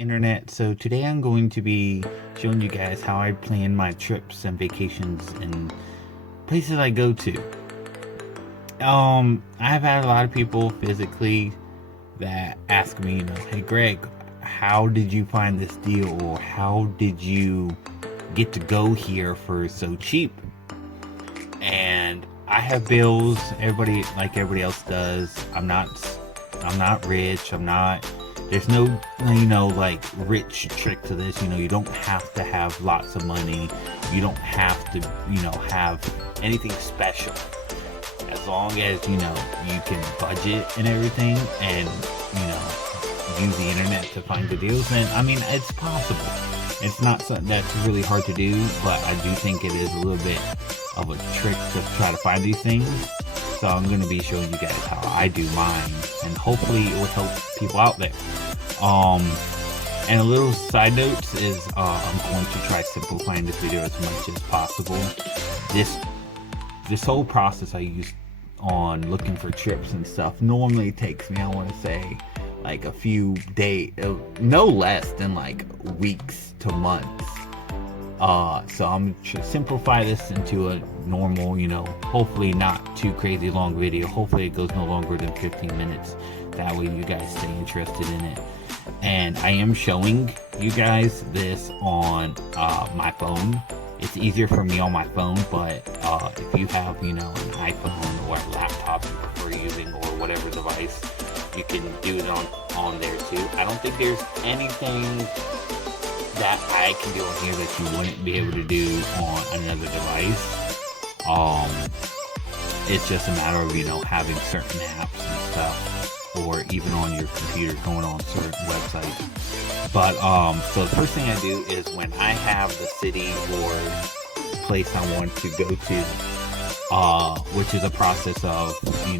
Internet. So today I'm going to be showing you guys how I plan my trips and vacations and places I go to. I've had a lot of people physically that ask me, hey Greg, how did you find this deal, or how did you get to go here for so cheap? And I have bills, everybody else does. I'm not rich. There's no, like rich trick to this. You don't have to have lots of money. You don't have to, have anything special. As long as, you can budget and everything and, use the internet to find good deals, then, it's possible. It's not something that's really hard to do, but I do think it is a little bit of a trick to try to find these things. So I'm going to be showing you guys how I do mine, and hopefully it will help people out there. And a little side note is I'm going to try simplifying this video as much as possible. This whole process I use on looking for trips and stuff normally takes me, I want to say, like a few days, no less than like weeks to months. So I'm going to simplify this into a normal, hopefully not too crazy long video. Hopefully it goes no longer than 15 minutes. That way you guys stay interested in it. And I am showing you guys this on my phone. It's easier for me on my phone, but if you have, an iPhone or a laptop you prefer using, or whatever device, you can do it on there too. I don't think there's anything that I can do on here that you wouldn't be able to do on another device. It's just a matter of, having certain apps and stuff, or even on your computer going on certain websites. But, so the first thing I do is when I have the city or place I want to go to, which is a process of, me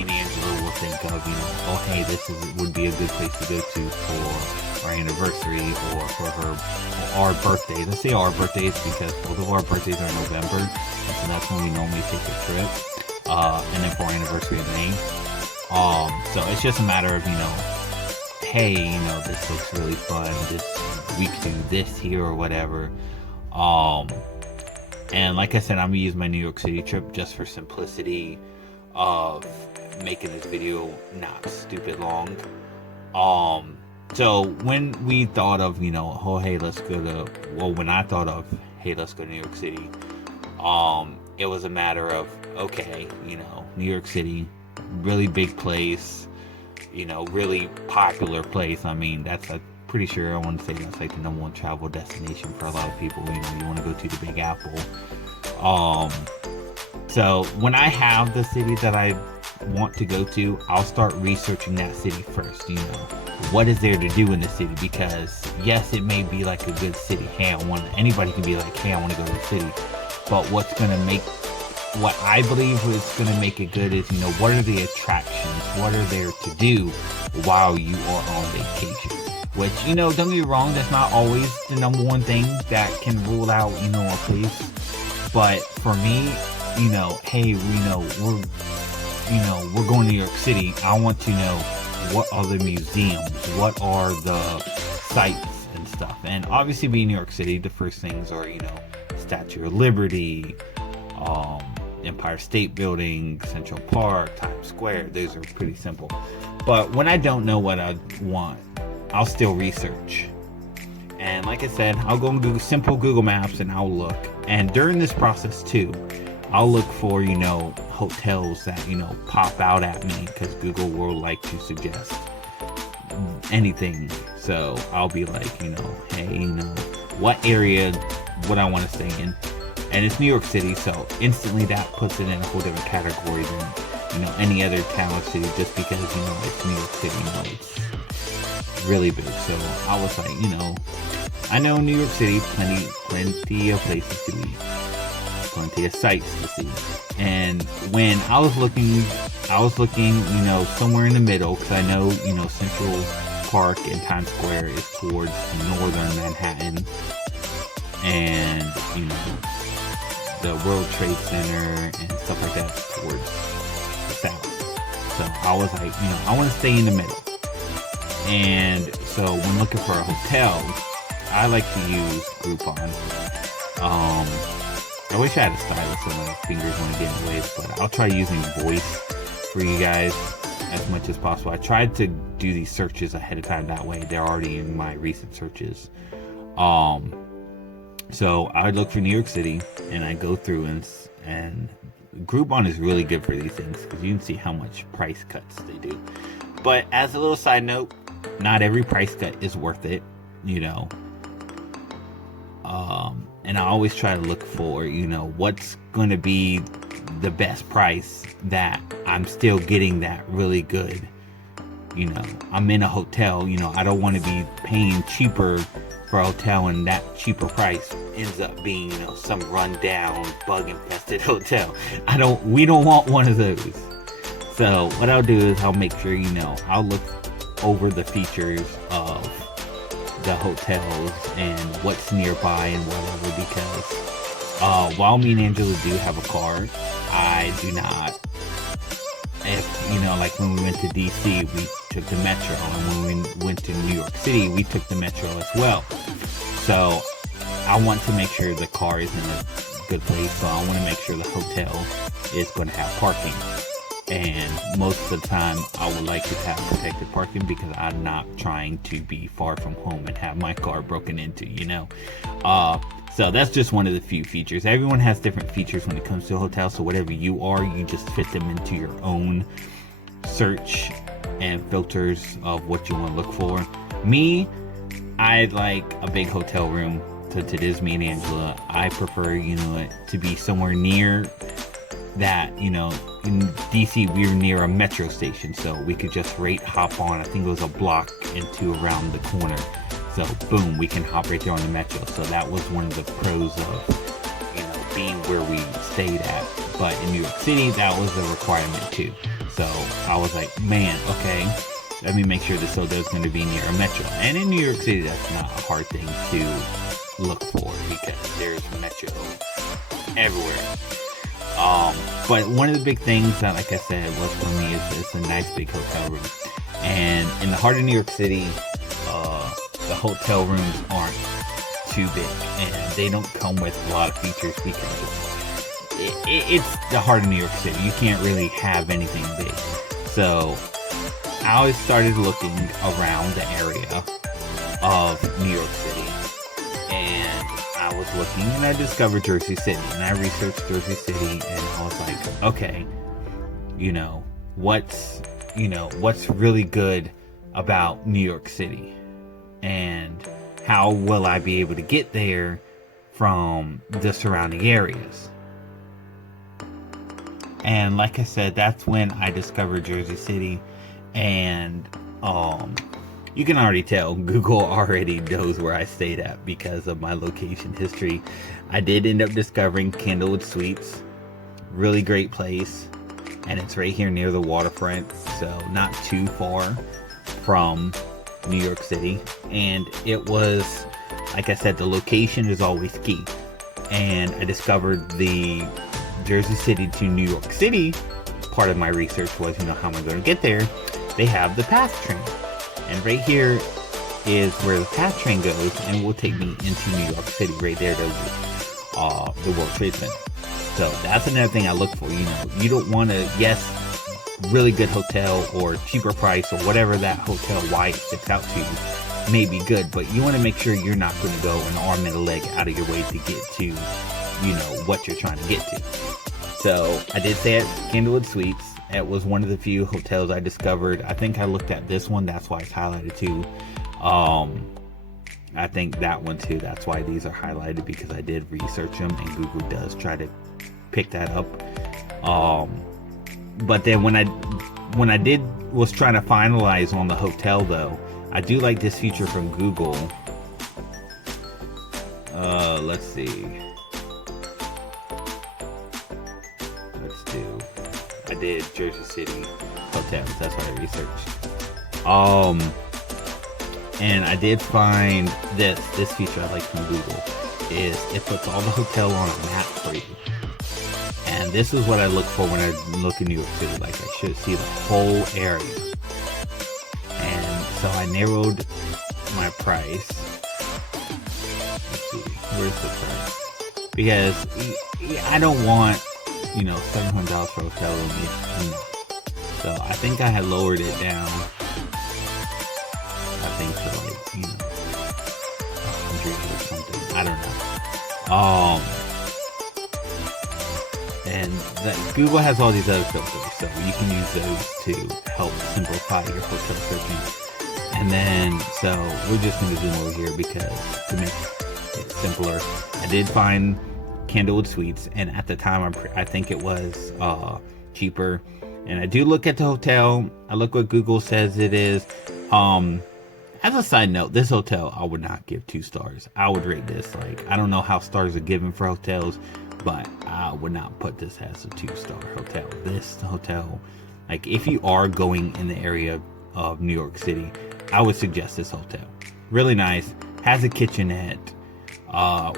and Angela will think of, oh hey, would be a good place to go to for our anniversary or for our birthdays. Let's say our birthdays, because both of our birthdays are in November, and so that's when we normally take a trip. And then for our anniversary in May. So it's just a matter of, hey, this looks really fun. We could do this here or whatever. And like I said, I'm gonna use my New York City trip just for simplicity of making this video not stupid long. So when we thought of, oh hey, when I thought of, hey, let's go to New York City, it was a matter of, okay, New York City, really big place, really popular place. That's pretty sure I want to say that's like the #1 travel destination for a lot of people. You want to go to the Big Apple. So when I have the city that I want to go to, I'll start researching that city first. What is there to do in the city? Because yes, it may be like a good city. Hey, anybody can be like, hey, I want to go to the city. But what I believe is going to make it good is, what are the attractions? What are there to do while you are on vacation? Which, don't get me wrong, that's not always the #1 thing that can rule out, a place. But for me, hey, we're going to New York City. I want to know, what are the museums? What are the sites and stuff? And obviously, being New York City, the first things are, Statue of Liberty, Empire State Building, Central Park, Times Square. Those are pretty simple. But when I don't know what I want, I'll still research. And like I said, I'll go and do simple Google Maps and I'll look. And during this process too, I'll look for, hotels that, pop out at me, because Google will like to suggest anything. So I'll be like, hey, what area would I want to stay in? And it's New York City, so instantly that puts it in a whole different category than, any other town or city, just because, it's New York City, it's really big. So I was like, I know New York City, plenty of places to be, plenty of sights to see. And when I was looking, somewhere in the middle, because I know, Central Park and Times Square is towards northern Manhattan, and, the World Trade Center and stuff like that towards the south. So I was like, I want to stay in the middle. And so when looking for a hotel, I like to use Groupon. I wish I had a stylus so my fingers wouldn't get in the way, but I'll try using voice for you guys as much as possible. I tried to do these searches ahead of time, that way they're already in my recent searches. So I would look for New York City, and I go through, and Groupon is really good for these things because you can see how much price cuts they do. But as a little side note, not every price cut is worth it, you know. And I always try to look for, you know, what's going to be the best price that I'm still getting that really good. You know, I'm in a hotel, you know, I don't want to be paying cheaper for a hotel, and that cheaper price ends up being, you know, some rundown, bug infested hotel. We don't want one of those. So what I'll do is I'll make sure, you know, I'll look over the features of the hotels and what's nearby and whatever, because while me and Angela do have a car, I do not. If, you know, like when we went to DC, we took the Metro, and when we went to New York City, we took the Metro as well. So I want to make sure the car is in a good place, so I want to make sure the hotel is going to have parking. And most of the time, I would like to have protected parking because I'm not trying to be far from home and have my car broken into, you know. So that's just one of the few features. Everyone has different features when it comes to a hotel, so whatever you are, you just fit them into your own search and filters of what you want to look for. Me, I like a big hotel room, since it is me and Angela. I prefer, you know, to be somewhere near that, you know. In DC, we were near a metro station, so we could just hop on. I think it was a block into around the corner. So boom, we can hop right there on the metro. So that was one of the pros of, you know, being where we stayed at. But in New York City, that was a requirement too. So I was like, man, okay, let me make sure this hotel is going to be near a metro. And in New York City, that's not a hard thing to look for because there's metro everywhere. But one of the big things that, like I said, was for me is it's a nice big hotel room. And in the heart of New York City, the hotel rooms aren't too big, and they don't come with a lot of features because it's the heart of New York City. You can't really have anything big. So I always started looking around the area of New York City, and I was looking, and I discovered Jersey City, and I researched Jersey City, and I was like, okay, you know, what's really good about New York City, and how will I be able to get there from the surrounding areas? And like I said, that's when I discovered Jersey City, and you can already tell Google already knows where I stayed at because of my location history. I did end up discovering Candlewood Suites. Really great place. And it's right here near the waterfront, so not too far from New York City. And it was, like I said, the location is always key. And I discovered the Jersey City to New York City. Part of my research was, you know, how am I going to get there? They have the PATH train. And right here is where the PATH train goes, and will take me into New York City, right there to the World Trade Center. So that's another thing I look for. You know, you don't want to, yes, really good hotel or cheaper price or whatever that hotel wide sticks out to you may be good, but you want to make sure you're not going to go an arm and a leg out of your way to get to, you know, what you're trying to get to. So I did stay at Candlewood Suites. It was one of the few hotels I discovered. I think I looked at this one, that's why it's highlighted too. I think that one too, that's why these are highlighted, because I did research them, and Google does try to pick that up. But then when I was trying to finalize on the hotel though, I do like this feature from Google. Let's see. I did Jersey City hotels. That's what I researched. And I did find this feature I like from Google is it puts all the hotel on a map for you. And this is what I look for when I look in New York City. Like, I should see the whole area. And So I narrowed my price. Let's see, where's the price? Because I don't want, $700 for a hotel room. So I think I had lowered it down. I think to 100 or something. I don't know. And Google has all these other filters, so you can use those to help simplify your hotel searching. And then, so we're just going to zoom over here because to make it simpler, I did find Candlewood Suites, and at the time I think it was cheaper. And I do look at the hotel. I look what Google says it is. As a side note, this hotel I would not give 2 stars. I would rate this I don't know how stars are given for hotels, but I would not put this as a 2-star hotel. This hotel, if you are going in the area of New York City, I would suggest this hotel. Really nice, has a kitchenette,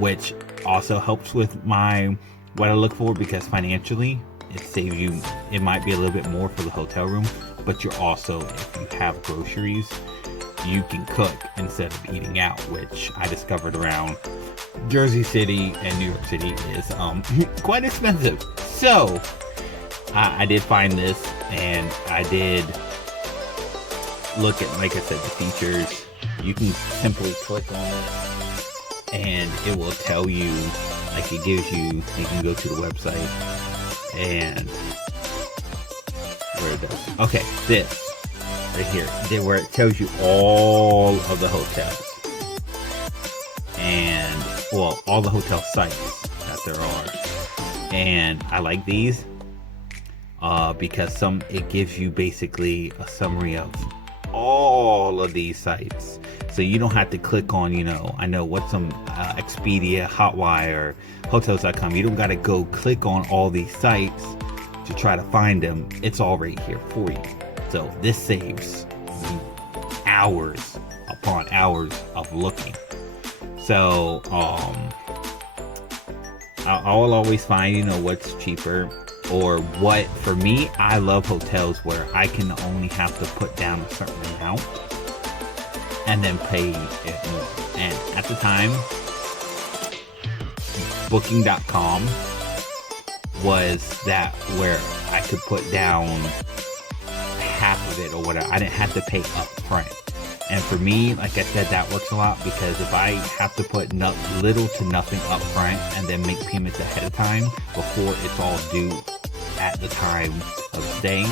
which also helps with what I look for, because financially it saves you. It might be a little bit more for the hotel room, but you're also, if you have groceries, you can cook instead of eating out, which I discovered around Jersey City and New York City is quite expensive. So I did find this, and I did look at, like I said, the features. You can simply click on it and it will tell you, it gives you can go to the website and where it does. Okay, this right here, where it tells you all of the hotels and all the hotel sites that there are. And I like these because it gives you basically a summary of all of these sites, so you don't have to click on I know what's some Expedia, Hotwire, Hotels.com. You don't got to go click on all these sites to try to find them. It's all right here for you. So this saves you hours upon hours of looking. So I'll always find what's cheaper, or what, for me, I love hotels where I can only have to put down a certain amount and then pay it more. And at the time, Booking.com was that where I could put down half of it or whatever. I didn't have to pay up front. And for me, like I said, that works a lot, because if I have to put little to nothing up front and then make payments ahead of time before it's all due at the time of staying,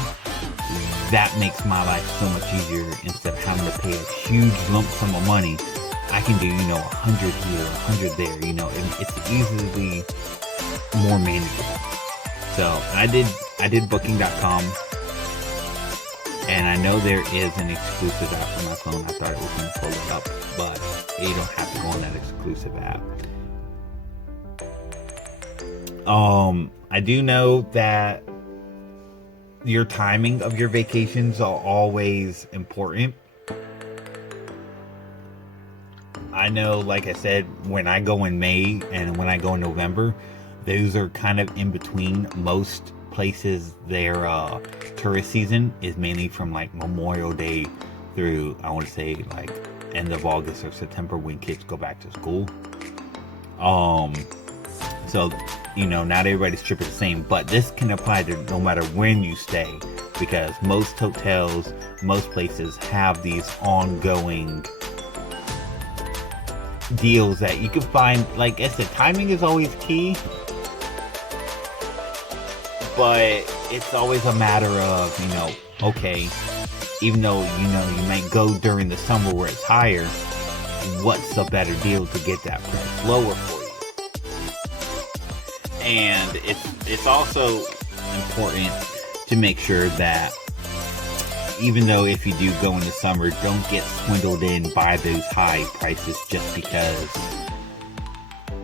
that makes my life so much easier. Instead of having to pay a huge lump sum of money, I can do 100 here, 100 there. It's easily more manageable. So I did Booking.com, and I know there is an exclusive app for my phone. I thought it was going to pull it up, but you don't have to go on that exclusive app. I do know that your timing of your vacations are always important. I know, like I said, when I go in May and when I go in November, those are kind of in between. Most places, their tourist season is mainly from Memorial Day through, I want to say, end of August or September, when kids go back to school. So not everybody's trip is the same, but this can apply to no matter when you stay, because most hotels, most places have these ongoing deals that you can find. Like I said, timing is always key, but it's always a matter of, okay, even though, you might go during the summer where it's higher, what's a better deal to get that price lower for you? And it's also important to make sure that even though if you do go in the summer, don't get swindled in by those high prices just because,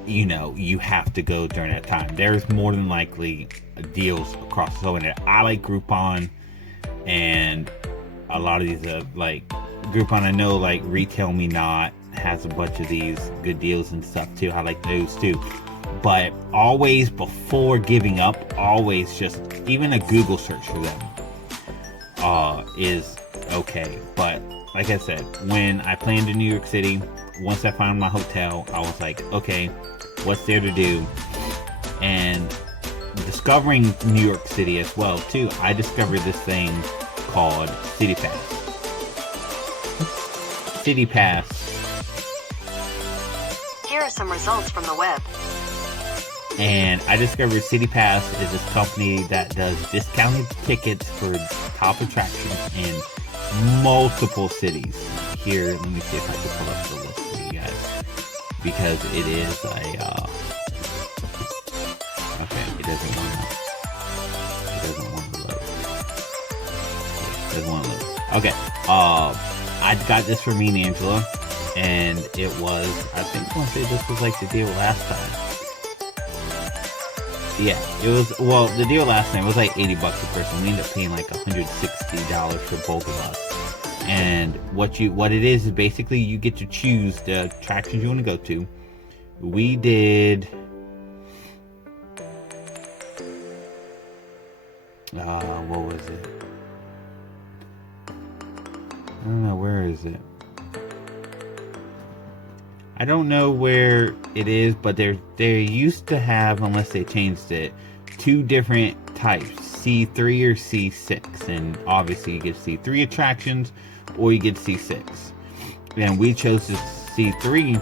you have to go during that time. There's more than likely deals across the internet. I like Groupon, and a lot of these Groupon, I know Retail Me Not has a bunch of these good deals and stuff too. I like those too. But always, before giving up, always just even a Google search for them is okay. But like I said, when I planned in New York City, once I found my hotel, I was like, okay, what's there to do? And discovering New York City as well, too, I discovered this thing called City Pass. City Pass. Here are some results from the web. And I discovered City Pass is this company that does discounted tickets for top attractions in multiple cities. Here, let me see if I can pull up the list for you guys, because it is a okay, it doesn't want to load. It doesn't want to load. Okay, I got this for me and Angela, and it was, I think I want to say this was like the deal last time. Yeah, it was, well, the deal last time was like $80 a person. We ended up paying like $160 for both of us. And what it is basically you get to choose the attractions you want to go to. We did what was it? I don't know, where is it? I don't know where it is, but they used to have, unless they changed it, 2 different types, C3 or C6, and obviously you get C3 attractions or you get C6. And we chose the C3,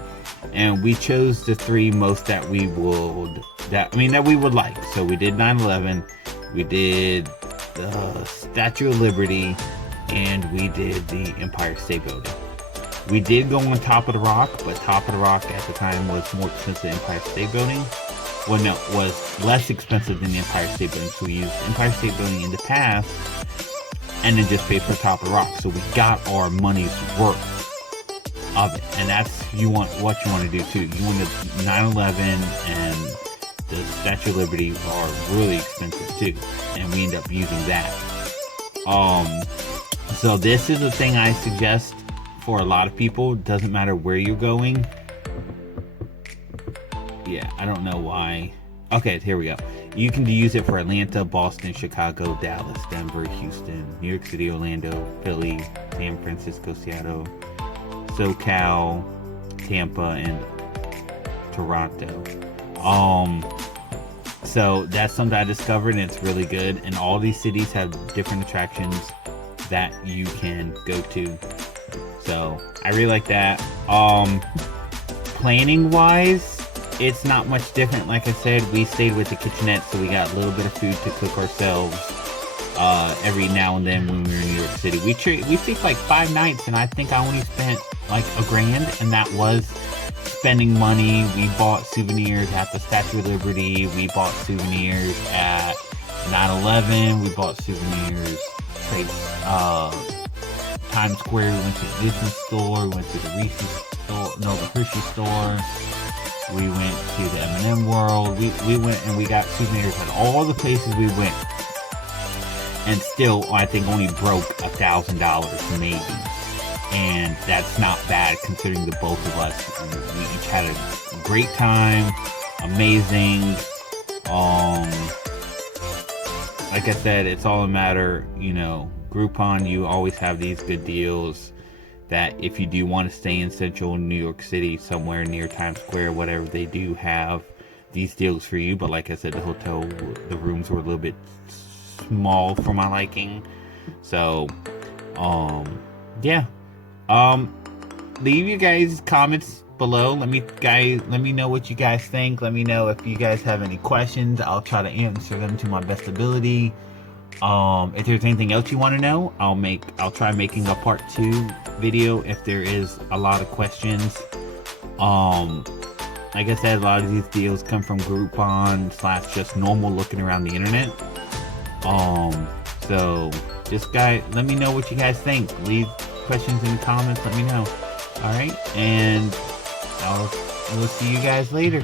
and we chose the 3 most that we would like. So we did 9/11, we did the Statue of Liberty, and we did the Empire State Building. We did go on Top of the Rock, but Top of the Rock at the time was more expensive than Empire State Building. Well, no, was less expensive than the Empire State Building. So we used Empire State Building in the past, and then just paid for Top of the Rock. So we got our money's worth of it, and that's what you want to do too. You want the 9/11 and the Statue of Liberty are really expensive too, and we end up using that. So this is a thing I suggest for a lot of people. Doesn't matter where you're going. Yeah, I don't know why. Okay, here we go. You can use it for Atlanta, Boston, Chicago, Dallas, Denver, Houston, New York City, Orlando, Philly, San Francisco, Seattle, SoCal, Tampa, and Toronto. So that's something I discovered, and it's really good. And all these cities have different attractions that you can go to. So I really like that. Planning wise, it's not much different. Like I said, we stayed with the kitchenette, so we got a little bit of food to cook ourselves every now and then when we were in New York City. We stayed like 5 nights, and I think I only spent like $1,000, and that was spending money. We bought souvenirs at the Statue of Liberty. We bought souvenirs at 9/11. We bought souvenirs Times Square. We went to the Disney store. We went to the Reese's store. No, the Hershey store. We went to the M&M World. We went and we got souvenirs at all the places we went. And still, I think only broke $1,000 maybe. And that's not bad considering the both of us. We each had a great time. Amazing. Like I said, it's all a matter, Groupon, you always have these good deals that if you do want to stay in central New York City, somewhere near Times Square, whatever, they do have these deals for you. But like I said, the rooms were a little bit small for my liking. So, yeah. Leave you guys comments below. Let me know what you guys think. Let me know if you guys have any questions. I'll try to answer them to my best ability. If there's anything else you want to know, I'll try making a part 2 video if there is a lot of questions. Like I said, a lot of these deals come from Groupon / just normal looking around the internet. So just let me know what you guys think. Leave questions in the comments. Let me know. All right, and I will see you guys later.